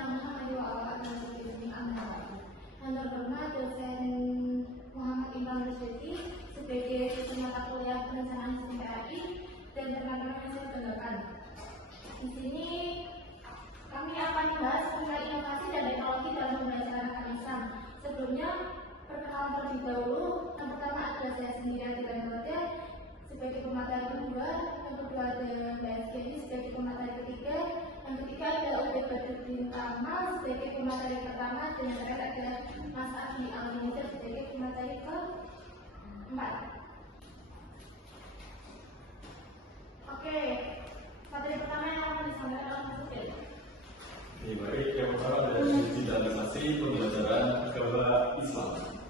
Bismillahirrahmanirrahim. Yang terhormat dosen Muhammad Imran Rusdi sebagai dosen mata kuliah perencanaan sistem PAI dan rekan-rekan yang saya banggakan. Di sini kami akan membahas tentang inovasi dan teknologi dalam pembelajaran agama Islam. Sebelumnya, perkenalan terlebih dahulu. Yang pertama adalah saya sendiri Atiba Nurte sebagai pemateri kedua, yang kedua ada Mbak Eskedi sebagai pemateri ketiga, yang ketiga adalah Ubed Badruddin Kamal sebagai pemateri pertama, dan yang terakhir adalah Mas Adi Alinizer sebagai pemateri keempat. Oke, materi pertama yang akan disampaikan oleh Mas Ubed. Baik, yang pertama adalah digitalisasi pembelajaran agama Islam.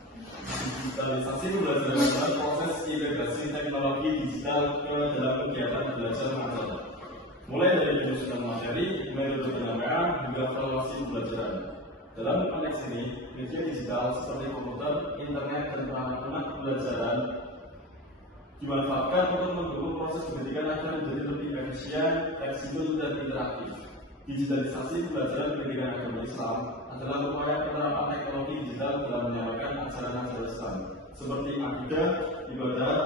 Digitalisasi pembelajaran adalah proses integrasi teknologi digital ke dalam kegiatan belajar mengajar, mulai dari penyusunan materi, metode penyampaian, hingga evaluasi pembelajaran. Dalam konteks ini, media digital seperti komputer, internet, dan perangkat pembelajaran dimanfaatkan untuk mendukung proses pendidikan agar menjadi lebih efisien, fleksibel, dan interaktif. Digitalisasi pembelajaran pendidikan agama Islam adalah upaya penerapan teknologi digital dalam menyampaikan ajaran-ajaran Islam seperti akidah, ibadah,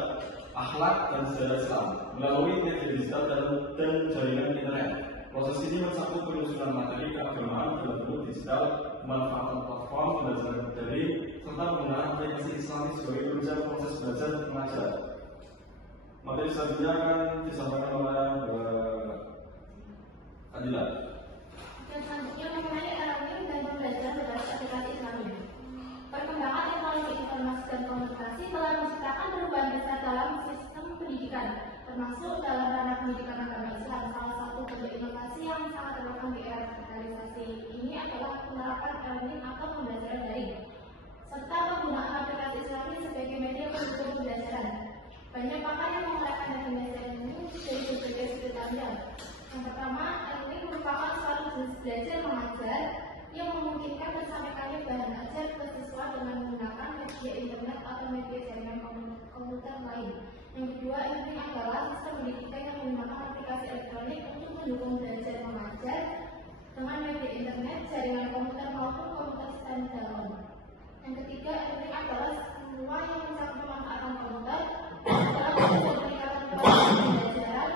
akhlak, dan sejarah Islam melalui media digital dan jaringan internet. Proses ini mencakup penyusunan materi keagamaan dalam bentuk digital, pemanfaatan platform pembelajaran daring, serta penggunaan aplikasi Islami sebagai penunjang proses belajar mengajar. Materi selanjutnya akan disampaikan oleh Adila. Dan selanjutnya mengenai e-learning dan pembelajaran berbasis aplikasi Islami. Perkembangan teknologi informasi dan komunikasi telah menciptakan perubahan besar dalam sistem pendidikan, termasuk dalam ranah pendidikan agama Islam. Salah satu bentuk inovasi yang sangat relevan di era digitalisasi ini adalah penerapan e-learning atau pembelajaran daring, serta penggunaan aplikasi Islami sebagai media pendukung pembelajaran. Banyak pakar yang menggunakan pembelajaran ini dari berbagai sudut pandang. Yang pertama, e-learning merupakan suatu jenis belajar mengajar yang memungkinkan tersampaikannya bahan ajar ke siswa dengan menggunakan media internet atau media jaringan komputer lain. Yang kedua, e-learning adalah sistem pendidikan yang menggunakan aplikasi elektronik untuk mendukung belajar mengajar dengan media internet, jaringan komputer maupun komputer standalone. Yang ketiga, e-learning adalah semua yang mencakup pemanfaatan komputer dalam peningkatan kualitas pembelajaran,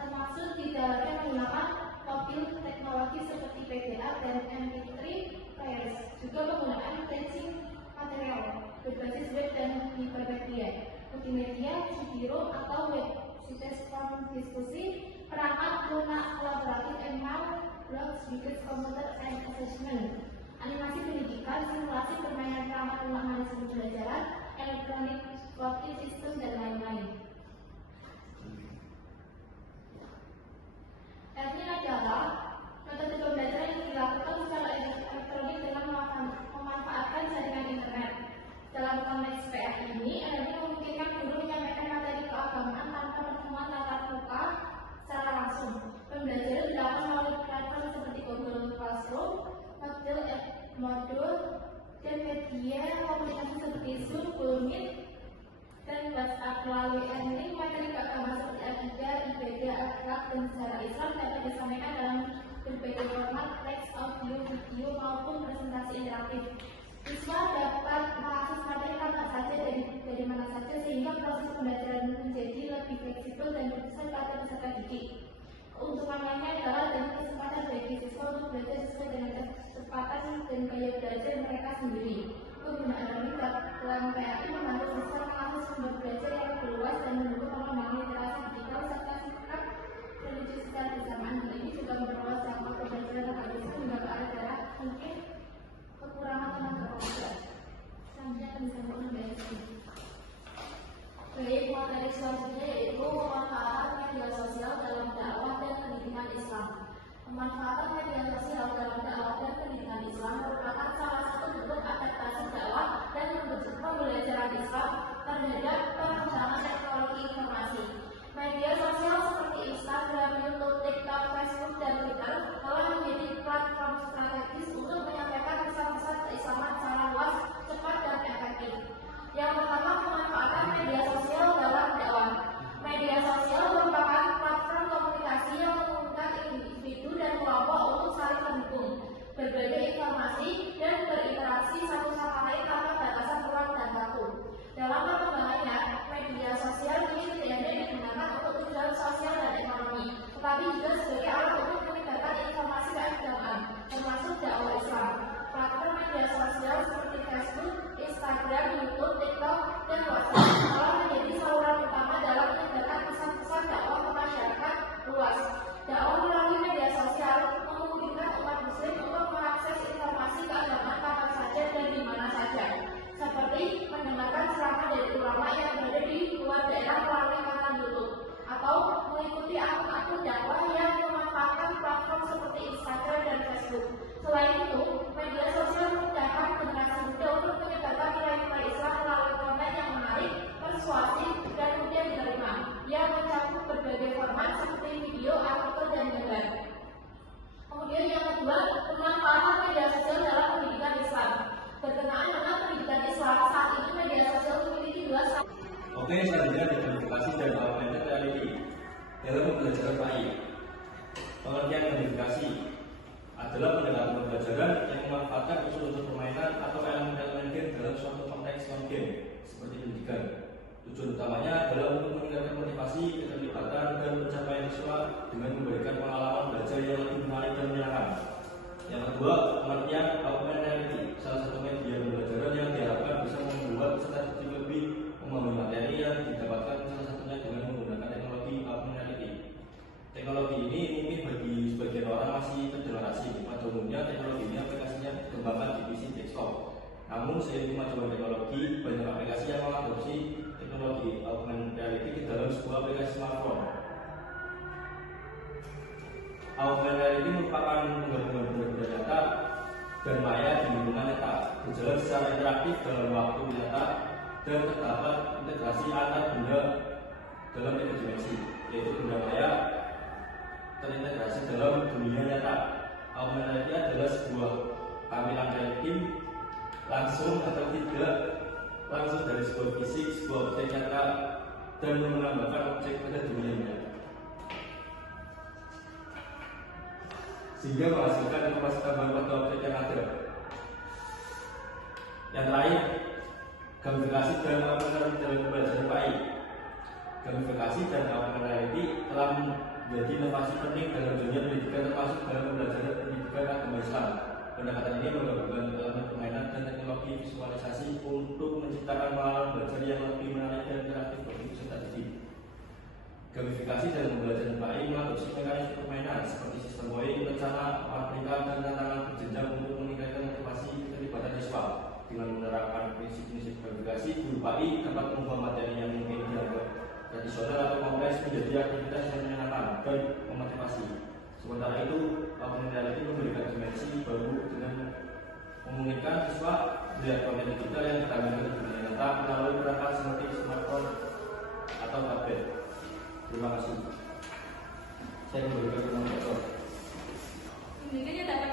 termasuk di dalamnya menggunakan mobil teknologi seperti PDA dan MP3 players, juga penggunaan teaching material berbasis web dan hipermedia, multimedia, video atau web, situs forum diskusi, perangkat lunak kolaboratif, email, blog, speakers, komputer, and assessment, animasi pendidikan, simulasi permainan perangkat lunak manajemen pembelajaran, elektronik voting system, dan lain-lain. E-learning adalah metode pembelajaran yang dilakukan secara elektronik dengan memanfaatkan jaringan internet. Dalam konteks PAI ini, e-learning memungkinkan guru menyampaikan materi keagamaan tanpa pertemuan tatap muka secara langsung. Pembelajaran dilakukan melalui platform seperti Google Classroom, Moodle, dan media komunikasi seperti Zoom, Google Meet, dan WhatsApp. Melalui e-learning, materi keagamaan seperti akidah, ibadah, akhlak, dan sejarah Islam dapat disampaikan dalam berbagai format teks, audio, video, maupun presentasi interaktif. Siswa dapat mengakses materi kapan saja dari mana saja, sehingga proses pembelajaran menjadi lebih fleksibel dan berkesan pada peserta didik. Keuntungan lainnya adalah adanya kesempatan bagi siswa untuk belajar sesuai dengan kecepatan dan gaya belajar mereka sendiri. Penggunaan e-learning dalam PAI membantu siswa mengakses sumber belajar yang lebih luas dan mendukung pengembangan literasi digital serta sikap religius secara bersamaan. Ini juga memperluas jangkauan pembelajaran agama Islam hingga ke arah daerah mungkin kekurangan tenaga pengajar. Selanjutnya akan disampaikan oleh BSI. Baik, materi selanjutnya yaitu pemanfaatan media sosial dalam dakwah dan pendidikan Islam. Pemanfaatan media sosial dalam dakwah dan pendidikan Islam merupakan salah satu bentuk adaptasi dakwah dan pembelajaran Islam terhadap perkembangan teknologi informasi. Media sosial seperti Instagram, YouTube, TikTok, Facebook, dan Twitter telah menjadi platform strategis untuk menyampaikan pesan-pesan keislaman secara luas, cepat, dan efektif. Yang pertama, pemanfaatan media sosial dalam dakwah. Media sosial merupakan platform komunikasi yang menghubungkan individu dan kelompok untuk saling mendukung. Oke, selanjutnya gamifikasi dan augmented reality dalam pembelajaran PAI. Pengertian gamifikasi adalah pendekatan pembelajaran yang memanfaatkan unsur-unsur permainan atau elemen-elemen game dalam suatu konteks non-game seperti pendidikan. Tujuan utamanya adalah untuk meningkatkan motivasi, keterlibatan, dan pencapaian siswa dengan memberikan pengalaman belajar yang lebih menarik dan menyenangkan. Yang kedua, pengertian augmented reality, salah satu media pembelajaran yang diharapkan bisa membuat peserta didik lebih memahami materi yang didapatkan, salah satunya dengan menggunakan teknologi augmented reality. Teknologi ini mungkin bagi sebagian orang masih terdengar asing. Pada umumnya teknologi ini aplikasinya dikembangkan di PC desktop. Namun seiring kemajuan teknologi, banyak aplikasi yang mengadopsi teknologi augmented reality ke dalam sebuah aplikasi smartphone. Augmented reality merupakan penggabungan benda nyata dan maya di lingkungan nyata, berjalan secara interaktif dalam waktu nyata, dan terdapat integrasi antar benda dalam tiga dimensi, yaitu benda maya terintegrasi dalam dunia nyata. Augmented reality adalah sebuah tampilan real-time langsung atau tidak langsung dari sebuah fisik, sebuah objek nyata, dan menambahkan objek pada dunia nyata, sehingga menghasilkan informasi tambahan pada objek yang ada. Yang terakhir, gamifikasi dan augmented reality dalam pembelajaran PAI. Gamifikasi dan augmented reality telah menjadi inovasi penting dalam dunia pendidikan, termasuk dalam pembelajaran pendidikan agama Islam. Pendekatan ini menggabungkan elemen permainan dan teknologi visualisasi untuk menciptakan pengalaman belajar yang lebih menarik dan interaktif bagi peserta didik. Gamifikasi dalam pembelajaran PAI mengadopsi mekanisme permainan seperti sistem poin, rencana, aplikasi, dan tantangan berjenjang untuk meningkatkan motivasi keterlibatan siswa. Dengan menerapkan prinsip-prinsip gamifikasi, guru PAI dapat mengubah materi yang mungkin dianggap tradisional atau kompleks menjadi aktivitas yang menyenangkan dan memotivasi. Sementara itu, augmented reality memberikan dimensi baru dengan memungkinkan siswa melihat konten digital yang ditampilkan di dunia nyata melalui perangkat seperti smartphone atau tablet. Terima kasih. Saya memberikan ruang. Demikian yang dapat